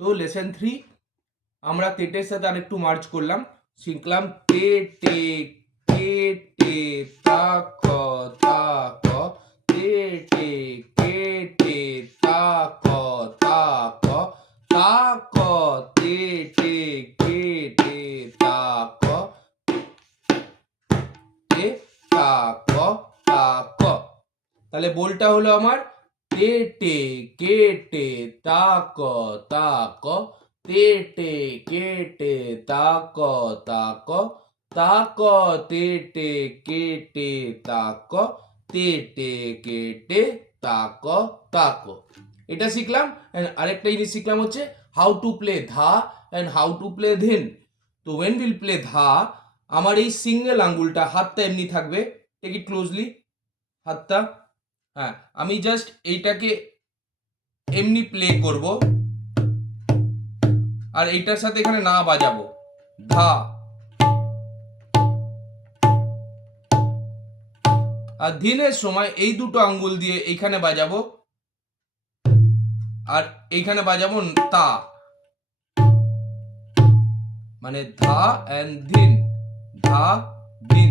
তো লেসন 3 আমরা তেটের সাথে আরেকটু মার্চ করলাম, শিখলাম তে টে কে টে তা ক তা ক তে টে কে টে তা ক তা ক তা ক তে টে কে টে তা ক তে তা ক তা ক। তাহলে বোলটা হলো আমার তে টে কে টে তা ক তা ক তে টে কে টে তা ক তা ক তা ক তে টে কে টে তা ক তে টে কে টে তা ক তা ক। এটা শিখলাম। আরেকটা জিনিস শিখলাম হচ্ছে হাউ টু প্লে ধা অ্যান্ড হাউ টু প্লে ধিন। তো ওয়েন উইল প্লে ধা, আমার এই সিঙ্গেল আঙ্গুলটা, হাতটা এমনি থাকবে, টেক ইট ক্লোজলি, হাতটা, হ্যাঁ, আমি জাস্ট এইটাকে এমনি প্লে করব আর এইটার সাথে এখানে না বাজাবো, ধা। আর ধিনের সময় এই দুটো আঙ্গুল দিয়ে এইখানে বাজাবো আর এইখানে বাজাবো তা, মানে ধা অ্যান্ড ধিন, ধা ধিন।